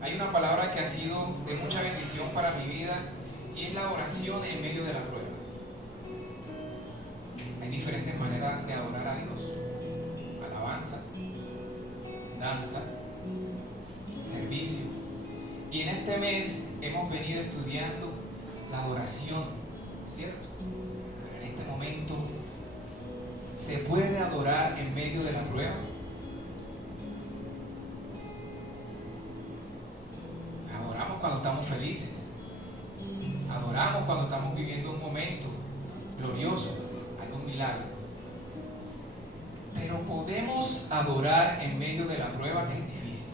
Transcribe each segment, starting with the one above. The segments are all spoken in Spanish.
Hay una palabra que ha sido de mucha bendición para mi vida y es la oración en medio de la prueba. Hay diferentes maneras de adorar a Dios: alabanza, danza, servicio. Y en este mes hemos venido estudiando la adoración, ¿cierto? Pero en este momento, ¿se puede adorar en medio de la prueba? Adoramos cuando estamos felices, adoramos cuando estamos viviendo un momento glorioso, algún milagro. Pero podemos adorar en medio de la prueba. Es difícil.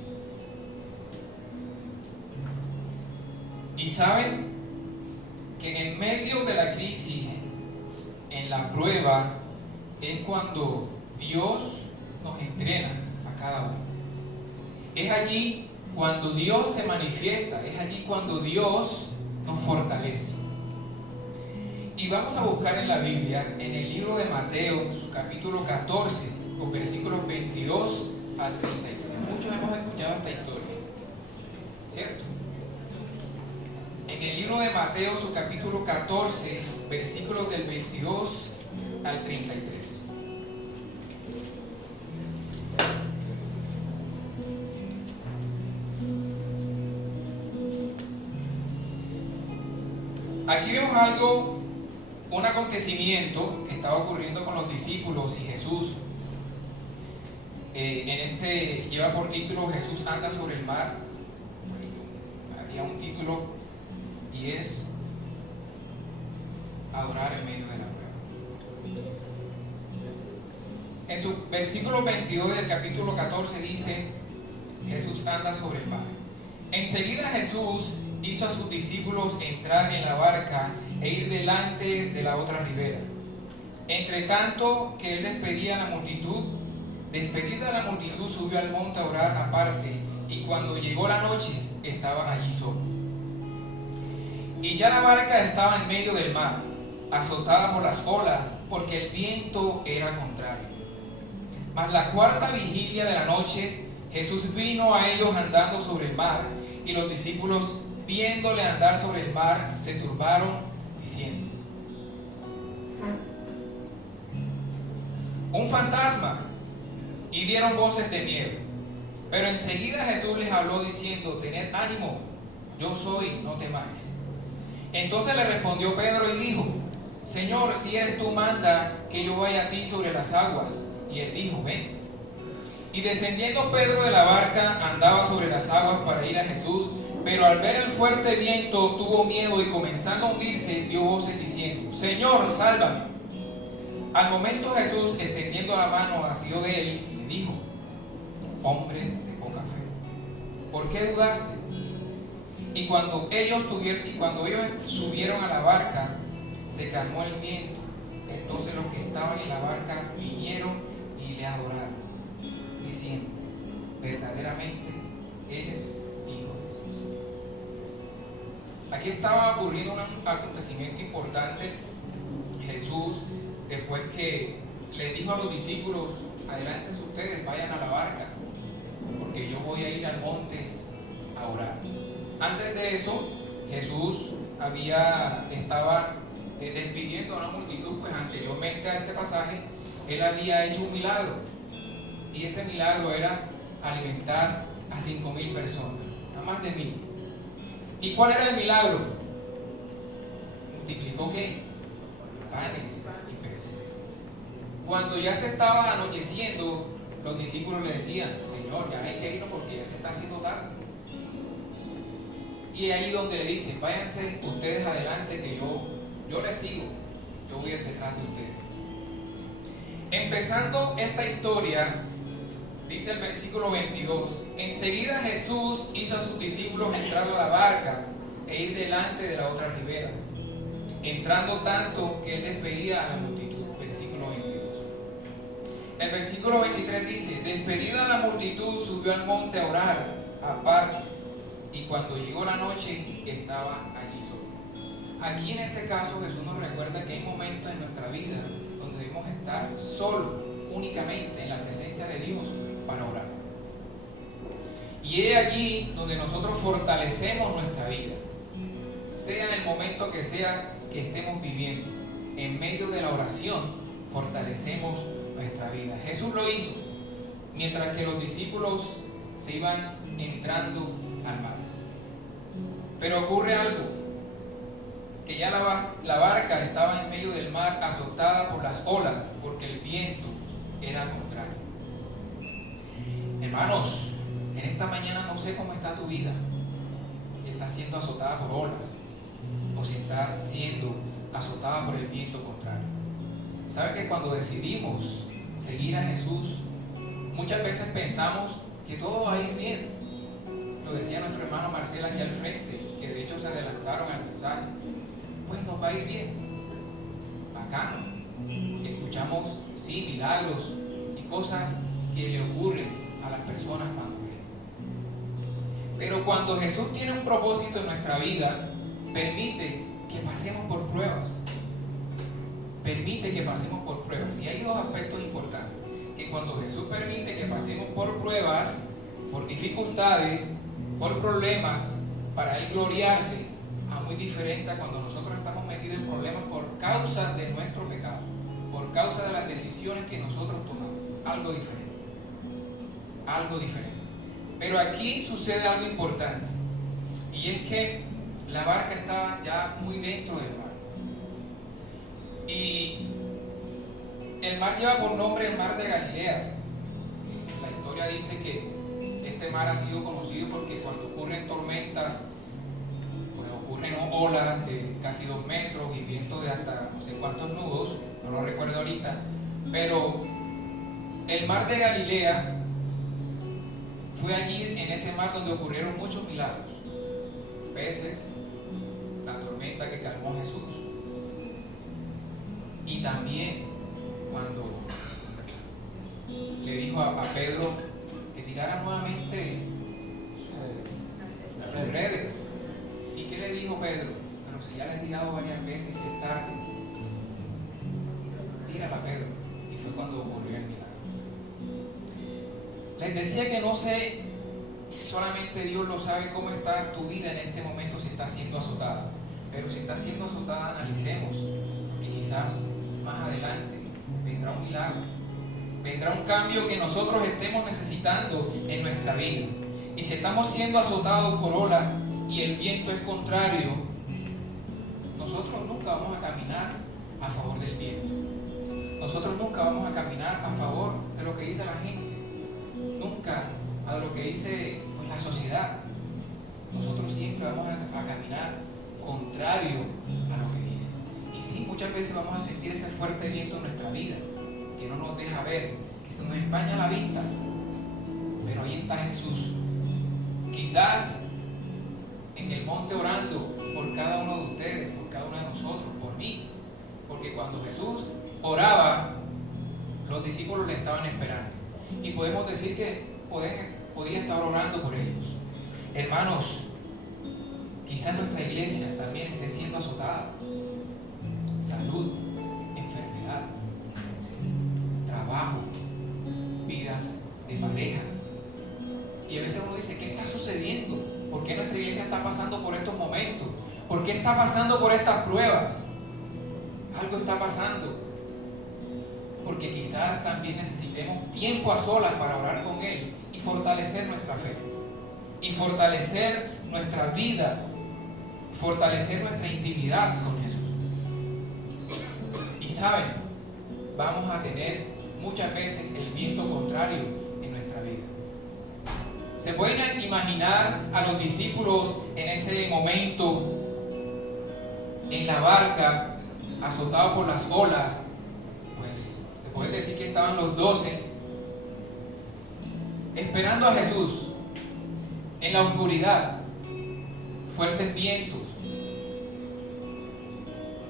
Y saben que en medio de la crisis, en la prueba, es cuando Dios nos entrena a cada uno. Es allí cuando Dios se manifiesta, es allí cuando Dios nos fortalece. Y vamos a buscar en la Biblia, en el libro de Mateo, su capítulo 14, con versículos 22 al 33. Muchos hemos escuchado esta historia, ¿cierto? En el libro de Mateo, su capítulo 14, versículos del 22 al 33. Aquí vemos algo, un acontecimiento que estaba ocurriendo con los discípulos y Jesús. Lleva por título Jesús anda sobre el mar. Había un título y es adorar en medio de la prueba. En su versículo 22 del capítulo 14 dice: Jesús anda sobre el mar. Enseguida Jesús hizo a sus discípulos entrar en la barca e ir delante de la otra ribera. Entre tanto que él despedida a la multitud, subió al monte a orar aparte, y cuando llegó la noche estaba allí solo. Y ya la barca estaba en medio del mar, azotada por las olas, porque el viento era contrario. Mas la cuarta vigilia de la noche, Jesús vino a ellos andando sobre el mar, y los discípulos, viéndole andar sobre el mar, se turbaron, diciendo: un fantasma. Y dieron voces de miedo. Pero enseguida Jesús les habló diciendo: tened ánimo, yo soy, no temáis. Entonces le respondió Pedro y dijo: Señor, si eres tú, manda que yo vaya a ti sobre las aguas. Y él dijo: ven. Y descendiendo Pedro de la barca, andaba sobre las aguas para ir a Jesús, pero al ver el fuerte viento tuvo miedo y comenzando a hundirse dio voces diciendo: Señor, sálvame. Al momento Jesús, extendiendo la mano, asió de él y le dijo: hombre de poca fe, ¿por qué dudaste? Y cuando ellos subieron a la barca, se calmó el viento. Entonces los que estaban en la barca vinieron y le adoraron, diciendo: verdaderamente eres hijo de Dios. Aquí estaba ocurriendo un acontecimiento importante. Jesús, después que les dijo a los discípulos: adelántense ustedes, vayan a la barca, porque yo voy a ir al monte a orar. Antes de eso, Jesús estaba despidiendo a una multitud, pues anteriormente a este pasaje, él había hecho un milagro. Y ese milagro era alimentar a 5,000 personas, a más de 1,000. ¿Y cuál era el milagro? Multiplicó ¿qué? Panes y peces. Cuando ya se estaba anocheciendo, los discípulos le decían: Señor, ya hay que irnos porque ya se está haciendo tarde. Y ahí donde le dice: váyanse ustedes adelante que yo les sigo, yo voy detrás de ustedes. Empezando esta historia, dice el versículo 22: enseguida Jesús hizo a sus discípulos entrar a la barca e ir delante de la otra ribera, entrando tanto que él despedía a la multitud. Versículo 22. El versículo 23 dice: despedida la multitud, subió al monte a orar aparte, y cuando llegó la noche estaba allí solo. Aquí en este caso Jesús nos recuerda que hay momentos en nuestra vida donde debemos estar solos, únicamente en la presencia de Dios para orar. Y es allí donde nosotros fortalecemos nuestra vida. Sea el momento que sea que estemos viviendo, en medio de la oración fortalecemos nuestra vida. Jesús lo hizo mientras que los discípulos se iban entrando al mar. Pero ocurre algo, que ya la barca estaba en medio del mar azotada por las olas, porque el viento era contrario. Hermanos, en esta mañana no sé cómo está tu vida, si está siendo azotada por olas o si está siendo azotada por el viento contrario. ¿Sabe que cuando decidimos seguir a Jesús, muchas veces pensamos que todo va a ir bien? Lo decía nuestro hermano Marcel aquí al frente, que de hecho se adelantaron al mensaje. Pues nos va a ir bien, bacano. Escuchamos, sí, milagros y cosas que le ocurren a las personas cuando creen. Pero cuando Jesús tiene un propósito en nuestra vida, permite que pasemos por pruebas. Permite que pasemos por pruebas. Y hay dos aspectos importantes. Que cuando Jesús permite que pasemos por pruebas, por dificultades, por problemas, para Él gloriarse, es muy diferente a cuando nosotros estamos metidos en problemas por causa de nuestro pecado, por causa de las decisiones que nosotros tomamos. Algo diferente. Algo diferente. Pero aquí sucede algo importante. Y es que la barca estaba ya muy dentro del mar. Y el mar lleva por nombre el mar de Galilea. La historia dice que este mar ha sido conocido porque cuando ocurren tormentas, pues ocurren olas de casi 2 metros y vientos de hasta no sé cuántos nudos, no lo recuerdo ahorita, pero el mar de Galilea fue allí, en ese mar, donde ocurrieron muchos milagros. Peces, la tormenta que calmó a Jesús. Y también cuando le dijo a Pedro que tirara nuevamente sus redes. ¿Y qué le dijo Pedro? Pero si ya le he tirado varias veces, que es tarde. Tírala, Pedro. Y fue cuando ocurrió el milagro. Les decía que no sé, solamente Dios lo sabe cómo está tu vida en este momento, si está siendo azotada. Pero si está siendo azotada, analicemos. Y quizás más adelante vendrá un milagro, vendrá un cambio que nosotros estemos necesitando en nuestra vida. Y si estamos siendo azotados por olas y el viento es contrario, nosotros nunca vamos a caminar a favor del viento. Nosotros nunca vamos a caminar a favor de lo que dice la gente, nunca a lo que dice pues, la sociedad. Nosotros siempre vamos a caminar contrario a lo que dice. Y sí, muchas veces vamos a sentir ese fuerte viento en nuestra vida, que no nos deja ver, que se nos empaña la vista. Pero ahí está Jesús, quizás en el monte orando por cada uno de ustedes, por cada uno de nosotros, por mí. Porque cuando Jesús oraba, los discípulos le estaban esperando. Y podemos decir que podía estar orando por ellos. Hermanos, quizás nuestra iglesia también esté siendo azotada. Salud, enfermedad, trabajo, vidas de pareja. Y a veces uno dice, ¿qué está sucediendo? ¿Por qué nuestra iglesia está pasando por estos momentos? ¿Por qué está pasando por estas pruebas? Algo está pasando. Porque quizás también necesitemos tiempo a solas para orar con Él y fortalecer nuestra fe. Y fortalecer nuestra vida. Fortalecer nuestra intimidad con Jesús. Y saben, vamos a tener muchas veces el viento contrario en nuestra vida. ¿Se pueden imaginar a los discípulos en ese momento en la barca, azotados por las olas? Pues se puede decir que estaban los 12 esperando a Jesús en la oscuridad, fuertes vientos,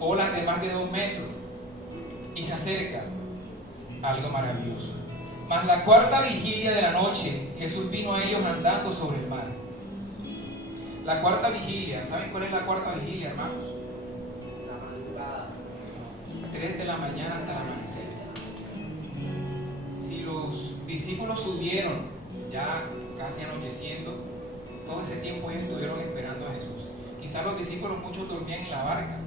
olas de más de 2 metros, y se acerca algo maravilloso. Mas la cuarta vigilia de la noche, Jesús vino a ellos andando sobre el mar. La cuarta vigilia, ¿saben cuál es la cuarta vigilia, hermanos? La madrugada. 3 de la mañana hasta el amanecer. Si los discípulos subieron ya casi anocheciendo, todo ese tiempo ellos estuvieron esperando a Jesús. Quizás los discípulos muchos dormían en la barca.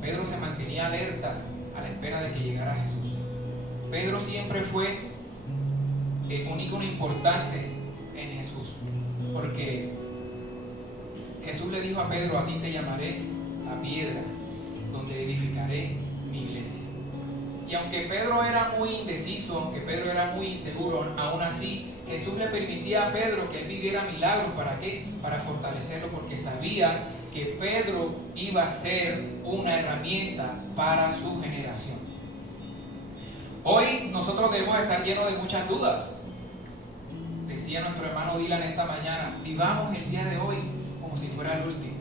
Pedro se mantenía alerta a la espera de que llegara Jesús. Pedro siempre fue un ícono importante en Jesús, porque Jesús le dijo a Pedro: a ti te llamaré la piedra donde edificaré mi iglesia. Y aunque Pedro era muy indeciso, aunque Pedro era muy inseguro, aún así Jesús le permitía a Pedro que él viviera milagros. ¿Para qué? Para fortalecerlo, porque sabía que Pedro iba a ser una herramienta para su generación. Hoy nosotros debemos estar llenos de muchas dudas. Decía nuestro hermano Dylan esta mañana: vivamos el día de hoy como si fuera el último.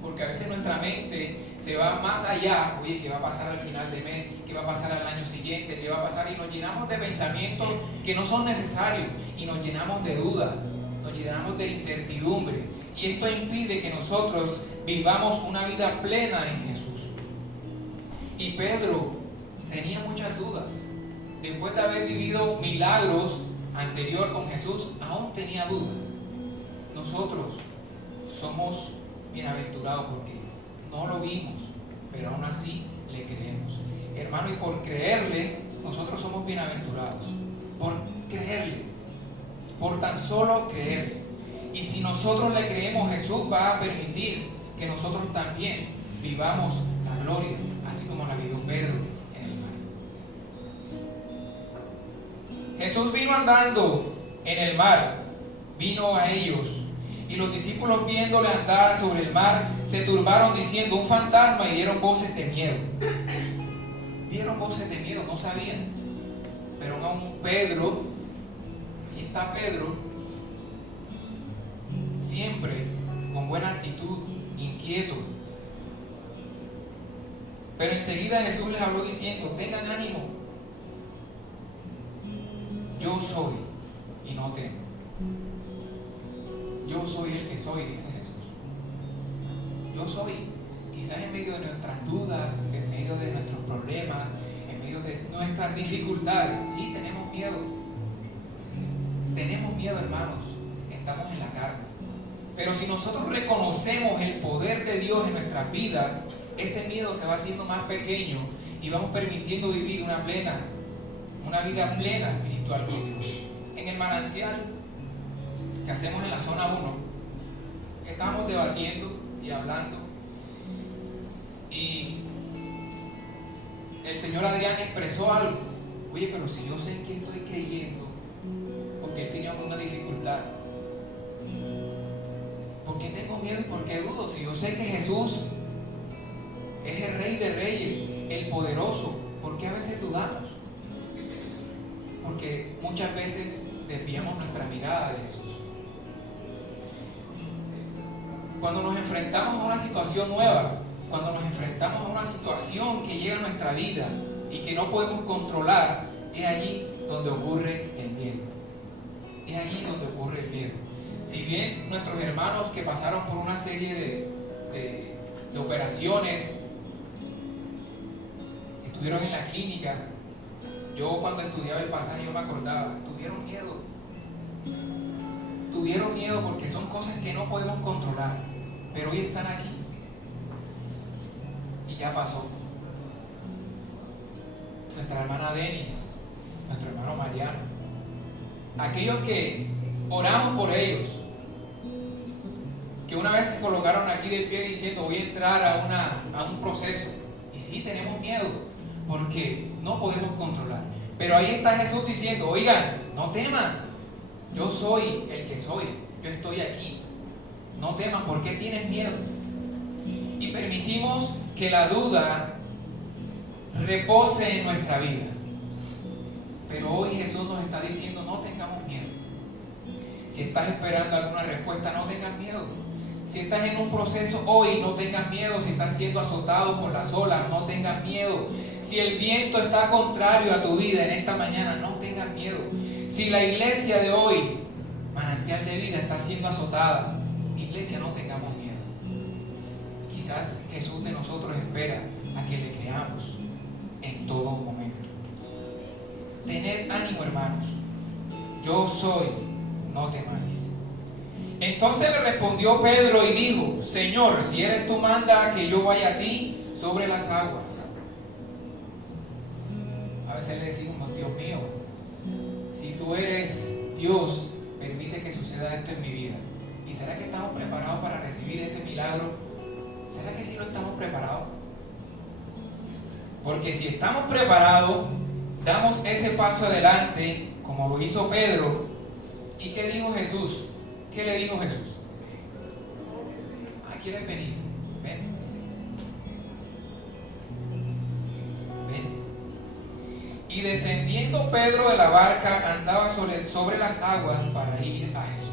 Porque a veces nuestra mente se va más allá. Oye, ¿qué va a pasar al final de mes? ¿Qué va a pasar al año siguiente? ¿Qué va a pasar? Y nos llenamos de pensamientos que no son necesarios. Y nos llenamos de duda. Nos llenamos de incertidumbre. Y esto impide que nosotros vivamos una vida plena en Jesús. Y Pedro tenía muchas dudas. Después de haber vivido milagros anterior con Jesús, aún tenía dudas. Nosotros somos bienaventurados porque no lo vimos, pero aún así le creemos. Hermano, y por creerle, nosotros somos bienaventurados. Por creerle, por tan solo creerle. Y si nosotros le creemos, Jesús va a permitir que nosotros también vivamos la gloria, así como la vivió Pedro en el mar. Jesús vino andando en el mar, vino a ellos. Y los discípulos, viéndole andar sobre el mar, se turbaron diciendo: un fantasma, y dieron voces de miedo. Dieron voces de miedo, no sabían. Pero aún Pedro, y está Pedro, siempre con buena actitud, inquieto. Pero enseguida Jesús les habló diciendo: tengan ánimo, yo soy, y no teman. Yo soy el que soy, dice Jesús. Yo soy. Quizás en medio de nuestras dudas, en medio de nuestros problemas, en medio de nuestras dificultades, sí, tenemos miedo. Tenemos miedo, hermanos. Estamos en la carne. Pero si nosotros reconocemos el poder de Dios en nuestras vidas, ese miedo se va haciendo más pequeño y vamos permitiendo vivir una vida plena espiritual con Dios. En el manantial que hacemos en la zona 1, estábamos debatiendo y hablando, y el señor Adrián expresó algo. Oye, pero si yo sé que estoy creyendo, porque él tenía una dificultad, ¿por qué tengo miedo y por qué dudo? Si yo sé que Jesús es el Rey de Reyes, el poderoso, ¿por qué a veces dudamos? Porque muchas veces desviamos nuestra mirada de Jesús. Cuando nos enfrentamos a una situación nueva, cuando nos enfrentamos a una situación que llega a nuestra vida y que no podemos controlar, es allí donde ocurre el miedo. Es allí donde ocurre el miedo. Si bien nuestros hermanos que pasaron por una serie de operaciones estuvieron en la clínica, yo cuando estudiaba el pasaje yo me acordaba, tuvieron miedo. Tuvieron miedo porque son cosas que no podemos controlar. Pero hoy están aquí y ya pasó. Nuestra hermana Denis, nuestro hermano Mariano, aquellos que oramos por ellos, que una vez se colocaron aquí de pie diciendo: voy a entrar a un proceso. Y sí, tenemos miedo porque no podemos controlar. Pero ahí está Jesús diciendo: oigan, no teman, yo soy el que soy, yo estoy aquí. No teman, ¿por qué tienes miedo? Y permitimos que la duda repose en nuestra vida. Pero hoy Jesús nos está diciendo: no tengamos miedo. Si estás esperando alguna respuesta, no tengas miedo. Si estás en un proceso hoy, no tengas miedo. Si estás siendo azotado por las olas, no tengas miedo. Si el viento está contrario a tu vida en esta mañana, no tengas miedo. Si la iglesia de hoy, Manantial de Vida, está siendo azotada, iglesia, no tengamos miedo. Quizás Jesús de nosotros espera a que le creamos en todo momento. Tened ánimo, hermanos. Yo soy, no temáis. Entonces le respondió Pedro y dijo: Señor, si eres tú, manda que yo vaya a ti sobre las aguas. A veces le decimos: Dios mío, si tú eres Dios, permite que suceda esto en mi vida. ¿Y será que estamos preparados para recibir ese milagro? ¿Será que sí lo estamos preparados? Porque si estamos preparados, damos ese paso adelante, como lo hizo Pedro. ¿Y qué dijo Jesús? ¿Qué le dijo Jesús? ¿Quieres venir? Ven. Ven. Y descendiendo Pedro de la barca, andaba sobre las aguas para ir a Jesús.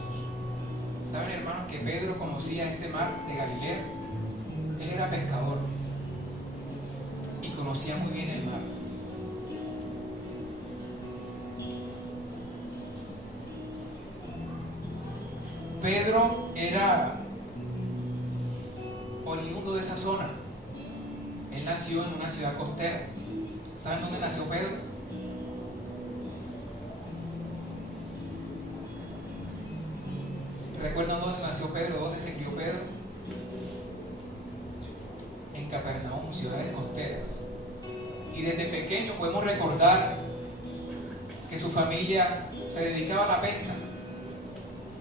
¿Saben, hermanos, que Pedro conocía este mar de Galilea? Él era pescador y conocía muy bien el mar. Pedro era oriundo de esa zona. Él nació en una ciudad costera. ¿Saben dónde nació Pedro? ¿Recuerdan dónde nació Pedro? ¿Dónde se crió Pedro? En Capernaum, ciudades costeras. Y desde pequeño podemos recordar que su familia se dedicaba a la pesca.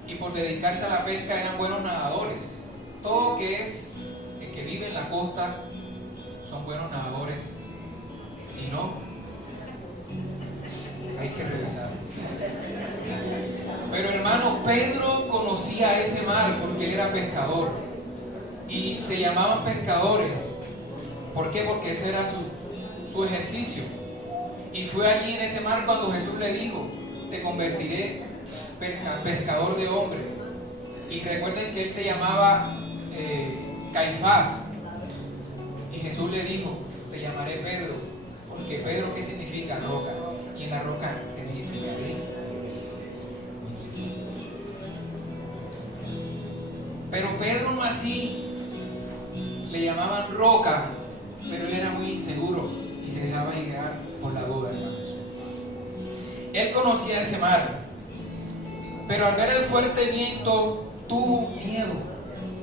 Y por dedicarse a la pesca eran buenos nadadores. Todo el que vive en la costa son buenos nadadores. Si no, hay que revisar. Pero hermano, Pedro conocía ese mar porque él era pescador. Y se llamaban pescadores. ¿Por qué? Porque ese era su ejercicio. Y fue allí en ese mar cuando Jesús le dijo: te convertiré pescador de hombres. Y recuerden que él se llamaba Caifás. Y Jesús le dijo: te llamaré Pedro. Porque Pedro, ¿qué significa? Roca. Y en la roca edificaré mi iglesia. Pero Pedro no así. Le llamaban roca, pero él era muy inseguro y se dejaba guiar por la duda, hermanos. Él conocía ese mar, pero al ver el fuerte viento tuvo miedo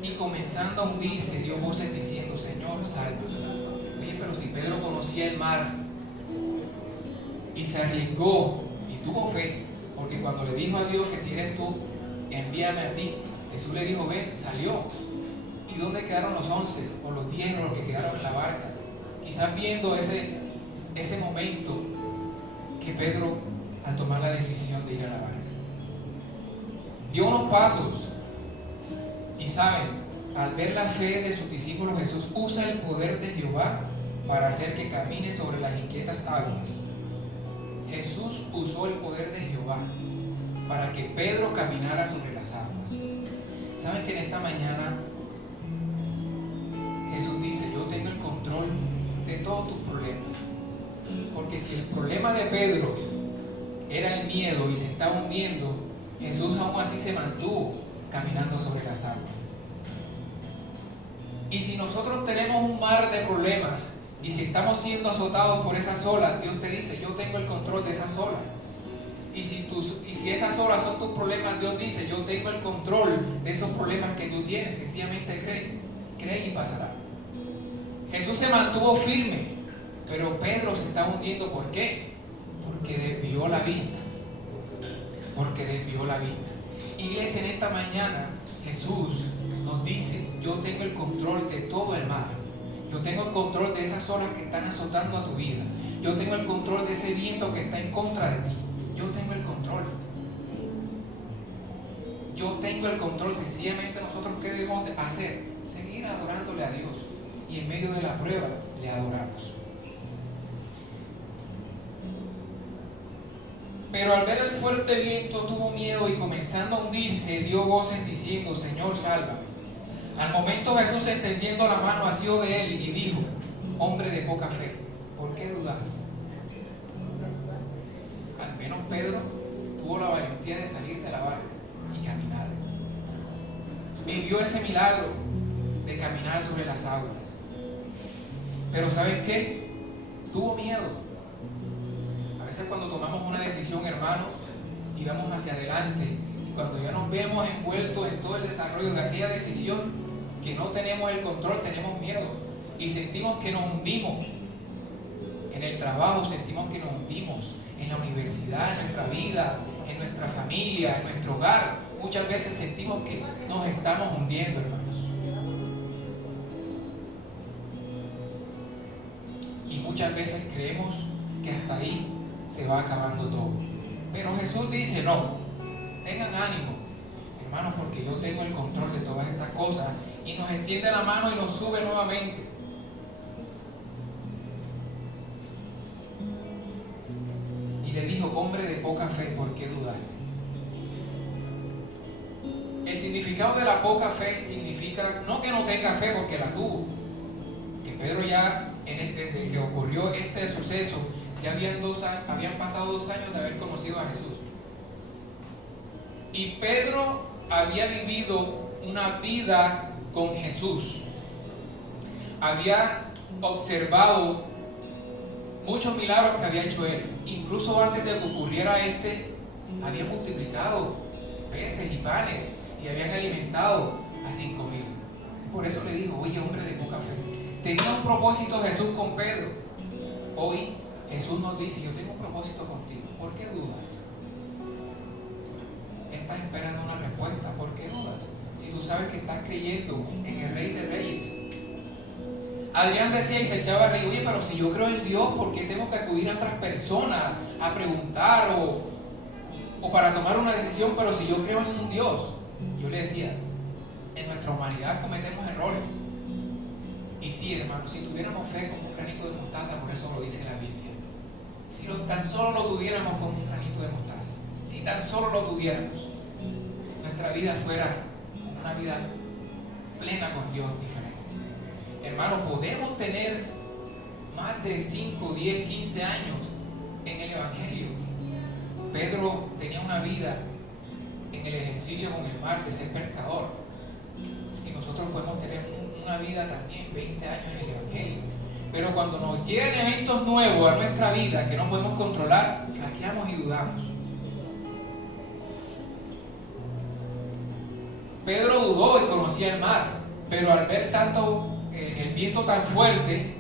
y comenzando a hundirse dio voces diciendo: Señor, sálvame. Oye, pero si Pedro conocía el mar y se arriesgó y tuvo fe, porque cuando le dijo a Dios que si eres tú, envíame a ti, Jesús le dijo: ven, salió. ¿Y dónde quedaron los 11 o los 10 o los que quedaron en la barca? Quizás viendo ese momento que Pedro, al tomar la decisión de ir a la barca, dio unos pasos. Y saben, al ver la fe de sus discípulos, Jesús usa el poder de Jehová para hacer que camine sobre las inquietas aguas. Jesús usó el poder de Jehová para que Pedro caminara sobre las aguas. ¿Saben que en esta mañana Jesús dice: yo tengo el control de todos tus problemas? Porque si el problema de Pedro era el miedo y se estaba hundiendo, Jesús aún así se mantuvo caminando sobre las aguas. Y si nosotros tenemos un mar de problemas y si estamos siendo azotados por esas olas, Dios te dice: yo tengo el control de esas olas. Y si esas olas son tus problemas, Dios dice: yo tengo el control de esos problemas que tú tienes. Sencillamente cree y pasará. Jesús se mantuvo firme, pero Pedro se estaba hundiendo. ¿Por qué? Porque desvió la vista. Iglesia, en esta mañana Jesús nos dice: yo tengo el control de todo el mar. Yo tengo el control de esas olas que están azotando a tu vida. Yo tengo el control de ese viento que está en contra de ti. Yo tengo el control. Sencillamente nosotros, ¿qué debemos hacer? Seguir adorándole a Dios. Y en medio de la prueba le adoramos. Pero al ver el fuerte viento tuvo miedo y comenzando a hundirse dio voces diciendo: Señor, sálvame. Al momento Jesús, extendiendo la mano, asió de él y dijo: hombre de poca fe, ¿por qué dudaste? Al menos Pedro tuvo la valentía de salir de la barca y caminar. Vivió ese milagro de caminar sobre las aguas. Pero ¿saben qué? Tuvo miedo. A veces cuando tomamos una decisión, hermanos, y vamos hacia adelante, cuando ya nos vemos envueltos en todo el desarrollo de aquella decisión que no tenemos el control, tenemos miedo y sentimos que nos hundimos. En el trabajo sentimos que nos hundimos, en la universidad, en nuestra vida, en nuestra familia, en nuestro hogar. Muchas veces sentimos que nos estamos hundiendo, hermanos. Y muchas veces creemos que hasta ahí se va acabando todo. Pero Jesús dice, no, tengan ánimo, hermanos, porque yo tengo el control de todas estas cosas. Y nos extiende la mano y nos sube nuevamente. Le dijo, hombre de poca fe, ¿por qué dudaste? El significado de la poca fe significa no que no tenga fe, porque la tuvo. Que Pedro ya, desde que ocurrió este suceso, ya habían pasado 2 años de haber conocido a Jesús. Y Pedro había vivido una vida con Jesús. Había observado muchos milagros que había hecho él. Incluso antes de que ocurriera había multiplicado peces y panes y habían alimentado a 5,000. Por eso le dijo, oye, hombre de poca fe. Tenía un propósito Jesús con Pedro. Hoy Jesús nos dice, yo tengo un propósito contigo. ¿Por qué dudas? Estás esperando una respuesta. ¿Por qué dudas? Si tú sabes que estás creyendo en el Rey de Reyes. Adrián decía y se echaba a reír, oye, pero si yo creo en Dios, ¿por qué tengo que acudir a otras personas a preguntar o para tomar una decisión? Pero si yo creo en un Dios. Yo le decía, en nuestra humanidad cometemos errores. Y sí, hermano, si tuviéramos fe como un granito de mostaza, por eso lo dice la Biblia. Si tan solo lo tuviéramos como un granito de mostaza, si tan solo lo tuviéramos, nuestra vida fuera una vida plena con Dios, diferente. Hermano, podemos tener más de 5, 10, 15 años en el Evangelio. Pedro tenía una vida en el ejercicio con el mar de ser pescador. Y nosotros podemos tener una vida también, 20 años en el Evangelio. Pero cuando nos llegan eventos nuevos a nuestra vida que no podemos controlar, flaqueamos y dudamos. Pedro dudó y conocía el mar, pero al ver tanto el viento tan fuerte,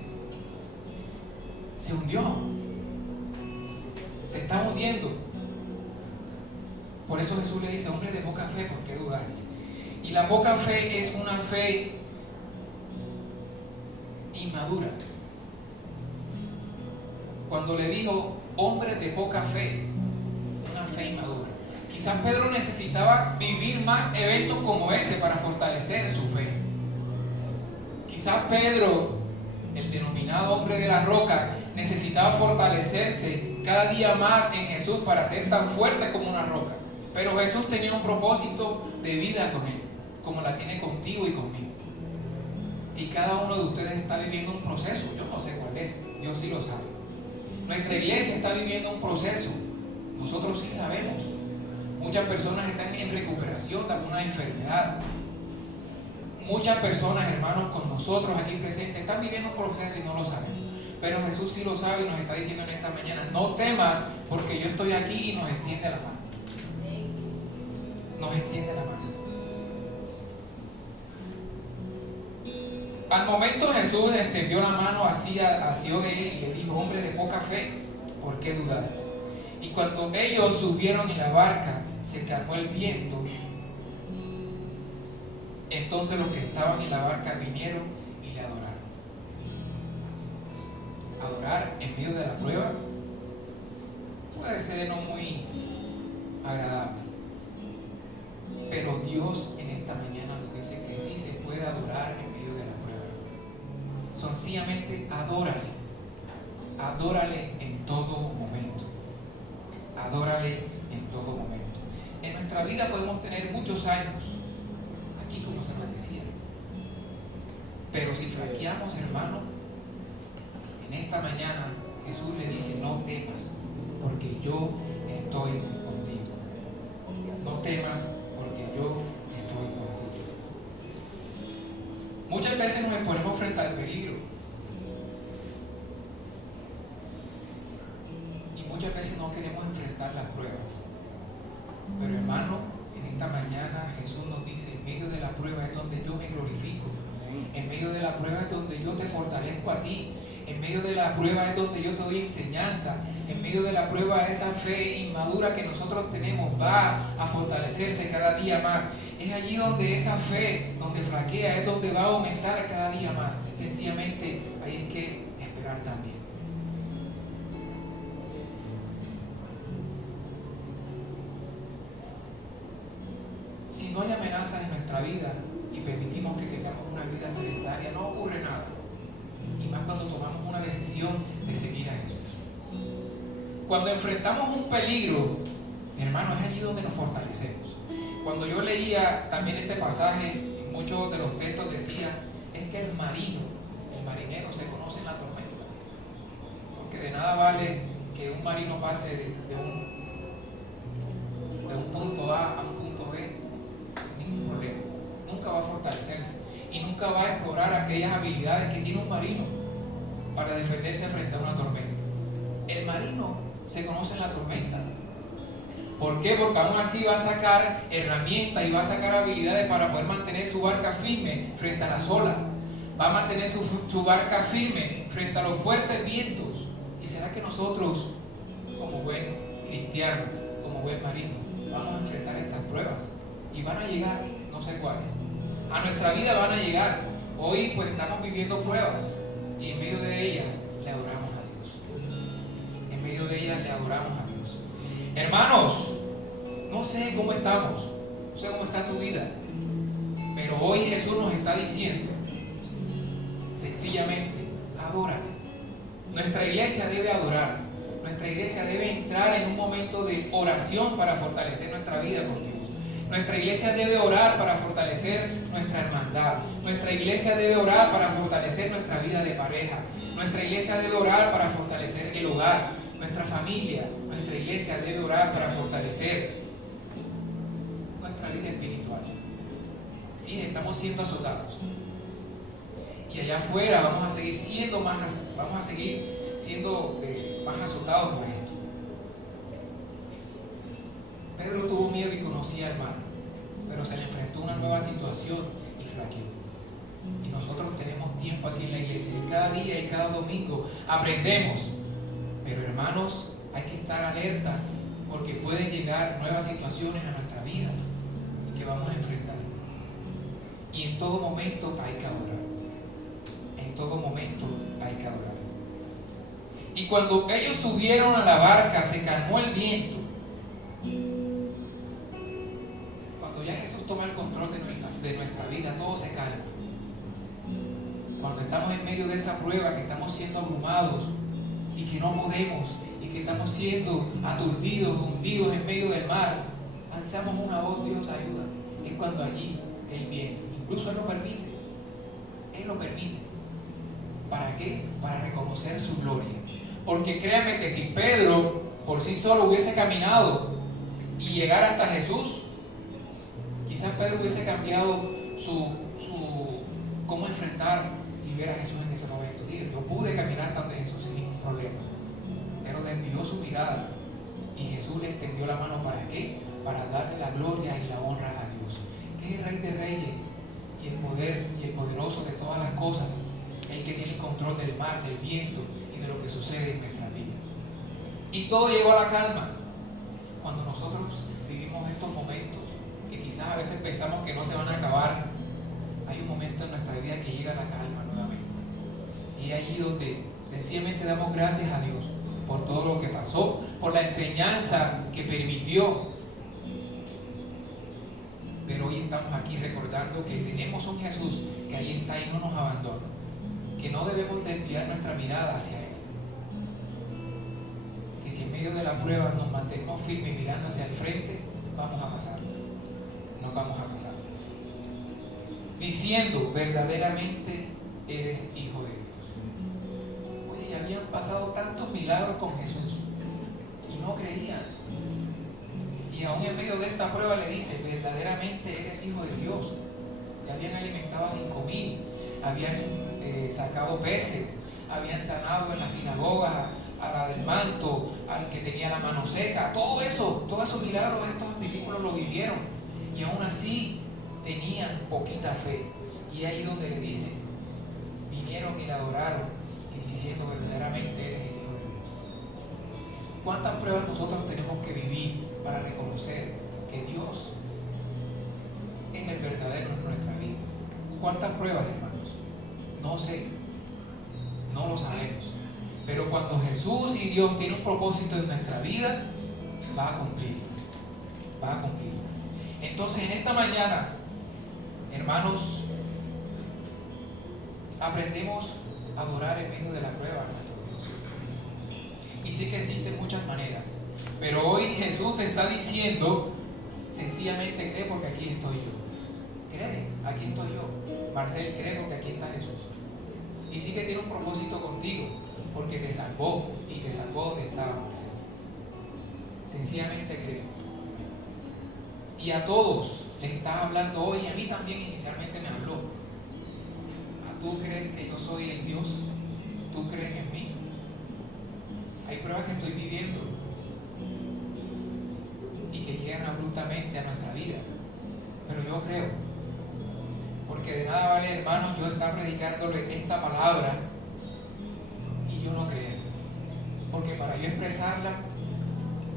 se hundió, se está hundiendo. Por eso Jesús le dice, hombre de poca fe, ¿por qué dudaste? Y la poca fe es una fe inmadura. Cuando le dijo, hombre de poca fe, una fe inmadura. Quizás Pedro necesitaba vivir más eventos como ese para fortalecer su fe. Quizás Pedro, el denominado hombre de la roca, necesitaba fortalecerse cada día más en Jesús para ser tan fuerte como una roca. Pero Jesús tenía un propósito de vida con él, como la tiene contigo y conmigo. Y cada uno de ustedes está viviendo un proceso. Yo no sé cuál es, Dios sí lo sabe. Nuestra iglesia está viviendo un proceso. Nosotros sí sabemos. Muchas personas están en recuperación de alguna enfermedad. Muchas personas, hermanos, con nosotros aquí presentes, están viviendo un proceso y no lo sabemos. Pero Jesús sí lo sabe y nos está diciendo en esta mañana, no temas porque yo estoy aquí, y nos extiende la mano. Nos extiende la mano. Al momento Jesús extendió la mano hacia de él y le dijo, hombre de poca fe, ¿por qué dudaste? Y cuando ellos subieron en la barca, se calmó el viento. Entonces los que estaban en la barca vinieron y le adoraron. Adorar en medio de la prueba puede ser no muy agradable. Pero Dios en esta mañana nos dice que sí se puede adorar en medio de la prueba. Sencillamente adórale. Adórale en todo momento. Adórale en todo momento. En nuestra vida podemos tener muchos años, aquí como se nos decía, pero si flaqueamos, hermano, en esta mañana Jesús le dice, no temas, porque yo estoy contigo. No temas, porque yo estoy contigo. Muchas veces nos exponemos frente al peligro. Y muchas veces no queremos enfrentar las pruebas. Pero hermano, en en esta mañana Jesús nos dice, en medio de la prueba es donde yo me glorifico. En medio de la prueba es donde yo te fortalezco a ti. En medio de la prueba es donde yo te doy enseñanza. En medio de la prueba esa fe inmadura que nosotros tenemos va a fortalecerse cada día más. Es allí donde esa fe, donde flaquea, es donde va a aumentar cada día más. Sencillamente hay que esperar también. Si no hay amenazas en nuestra vida y permitimos que tengamos una vida sedentaria, no ocurre nada. Y más cuando tomamos una decisión de seguir a Jesús. Cuando enfrentamos un peligro, hermano, es allí donde nos fortalecemos. Cuando yo leía también este pasaje, en muchos de los textos decía, es que el marinero se conoce en la tormenta. Porque de nada vale que un marino pase de un punto A a un punto B sin ningún problema. Nunca va a fortalecerse y nunca va a explorar aquellas habilidades que tiene un marino para defenderse frente a una tormenta. El marino se conoce en la tormenta. ¿Por qué? Porque aún así va a sacar herramientas y va a sacar habilidades para poder mantener su barca firme frente a las olas. Va a mantener su barca firme frente a los fuertes vientos. ¿Y será que nosotros, como buen cristiano, como buen marino, vamos a enfrentar estas pruebas? Y van a llegar, no sé cuáles. A nuestra vida van a llegar. Hoy pues estamos viviendo pruebas y en medio de ellas le adoramos a Dios. En medio de ellas le adoramos a Dios. Hermanos, no sé cómo estamos, no sé cómo está su vida, pero hoy Jesús nos está diciendo, sencillamente, adora. Nuestra iglesia debe adorar. Nuestra iglesia debe entrar en un momento de oración para fortalecer nuestra vida con Dios. Nuestra iglesia debe orar para fortalecer nuestra hermandad. Nuestra iglesia debe orar para fortalecer nuestra vida de pareja. Nuestra iglesia debe orar para fortalecer el hogar, nuestra familia. Nuestra iglesia debe orar para fortalecer nuestra vida espiritual. Sí, estamos siendo azotados. Y allá afuera vamos a seguir siendo más azotados por esto. Pedro tuvo miedo y conocía al mar, pero se le enfrentó a una nueva situación y flaqueó. Y nosotros tenemos tiempo aquí en la iglesia y cada día y cada domingo aprendemos. Pero hermanos, hay que estar alerta porque pueden llegar nuevas situaciones a nuestra vida y que vamos a enfrentar. Y en todo momento hay que adorar. En todo momento hay que adorar. Y cuando ellos subieron a la barca, se calmó el viento. Cuando ya Jesús toma el control de nuestra vida, todo se calma. Cuando estamos en medio de esa prueba, que estamos siendo abrumados y que no podemos, y que estamos siendo aturdidos, hundidos en medio del mar, alzamos una voz, Dios ayuda. Es cuando allí Él viene. Incluso Él lo permite. Él lo permite. ¿Para qué? Para reconocer su gloria. Porque créanme que si Pedro por sí solo hubiese caminado y llegar hasta Jesús, quizás Pedro hubiese cambiado cómo enfrentar y ver a Jesús en ese momento. Digo, yo pude caminar hasta donde Jesús sin ningún problema. Pero desvió su mirada y Jesús le extendió la mano. ¿Para qué? Para darle la gloria y la honra a Dios, que es el Rey de Reyes y el poder y el poderoso de todas las cosas, el que tiene el control del mar, del viento y de lo que sucede en nuestra vida. Y todo llegó a la calma cuando nosotros vivimos estos momentos que quizás a veces pensamos que no se van a acabar. Hay un momento en nuestra vida que llega la calma nuevamente. Y es allí donde sencillamente damos gracias a Dios por todo lo que pasó, por la enseñanza que permitió. Pero hoy estamos aquí recordando que tenemos un Jesús que ahí está y no nos abandona, que no debemos desviar nuestra mirada hacia Él, que si en medio de la prueba nos mantenemos firmes mirando hacia el frente, vamos a pasar, no vamos a pasar, diciendo verdaderamente eres hijo de Dios. Oye, ya habían pasado tantos milagros con Jesús y no creían. Y aún en medio de esta prueba le dice, verdaderamente eres hijo de Dios. Ya habían alimentado a 5,000, habían sacado peces, habían sanado en la sinagoga a la del manto, al que tenía la mano seca. Todos esos milagros estos discípulos lo vivieron. y aún así tenían poquita fe. Y ahí donde le dice, vinieron y le adoraron y diciendo, verdaderamente eres el Hijo de Dios. ¿Cuántas pruebas nosotros tenemos que vivir para reconocer que Dios es el verdadero en nuestra vida? ¿Cuántas pruebas, hermanos? No sé, no lo sabemos. Pero cuando Jesús y Dios tienen un propósito en nuestra vida, va a cumplir. Va a cumplir. Entonces, en esta mañana, hermanos, aprendemos a adorar en medio de la prueba a nuestro Dios. Y sí que existen muchas maneras, pero hoy Jesús te está diciendo, sencillamente cree porque aquí estoy yo. Cree, aquí estoy yo. Marcel, cree porque aquí está Jesús. Y sí que tiene un propósito contigo, porque te salvó y te salvó donde estaba, Marcel. Sencillamente cree. Y a todos les estás hablando hoy, y a mí también inicialmente me habló. ¿Tú crees que yo soy el Dios? ¿Tú crees en mí? Hay pruebas que estoy viviendo y que llegan abruptamente a nuestra vida, pero yo creo, porque de nada vale, hermanos, yo estar predicándole esta palabra y yo no creer, porque para yo expresarla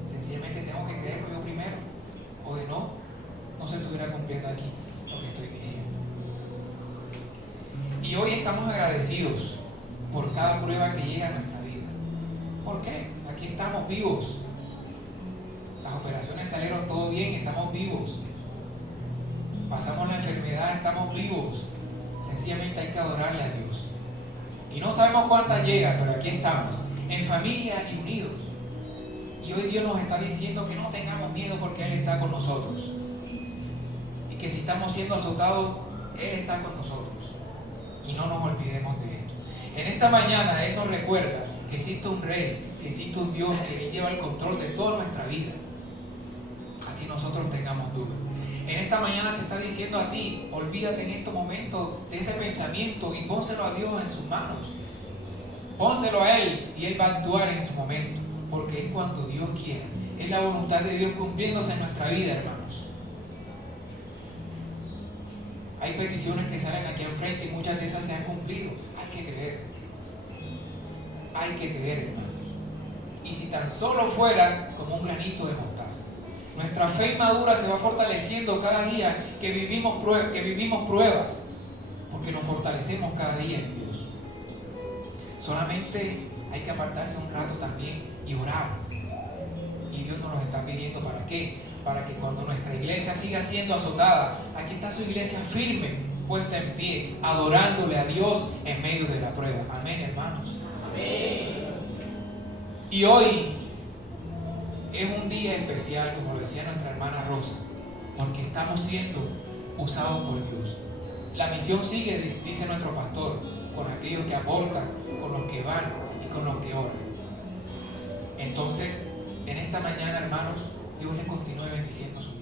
sencillamente tengo que creerlo yo primero, o de no se estuviera cumpliendo aquí lo que estoy diciendo. Y hoy estamos agradecidos por cada prueba que llega a nuestra vida. ¿Por qué? Aquí estamos vivos. Las operaciones salieron todo bien, estamos vivos. Pasamos la enfermedad, estamos vivos. Sencillamente hay que adorarle a Dios. Y no sabemos cuántas llegan, pero aquí estamos, en familia y unidos. Y hoy Dios nos está diciendo que no tengamos miedo porque Él está con nosotros. Y que si estamos siendo azotados, Él está con nosotros. Y no nos olvidemos de esto. En esta mañana Él nos recuerda que existe un Rey, que existe un Dios que lleva el control de toda nuestra vida. Así nosotros tengamos dudas. En esta mañana te está diciendo a ti, olvídate en estos momentos de ese pensamiento y pónselo a Dios en sus manos. Pónselo a Él y Él va a actuar en su momento. Porque es cuando Dios quiera. Es la voluntad de Dios cumpliéndose en nuestra vida, hermanos. Hay peticiones que salen aquí enfrente y muchas de esas se han cumplido. Hay que creer. Hay que creer, hermanos. Y si tan solo fuera como un granito de mostaza. Nuestra fe inmadura se va fortaleciendo cada día que vivimos pruebas. Porque nos fortalecemos cada día en Dios. Solamente hay que apartarse un rato también y orar. Y Dios nos lo está pidiendo. ¿Para qué? Para que cuando nuestra iglesia siga siendo azotada, aquí está su iglesia firme, puesta en pie, adorándole a Dios en medio de la prueba. Amén, hermanos. Amén. Y hoy es un día especial, como lo decía nuestra hermana Rosa, porque estamos siendo usados por Dios. La misión sigue, dice nuestro pastor, con aquellos que aportan, con los que van y con los que oran. Entonces, en esta mañana, hermanos, Dios les continúe bendiciendo su vida.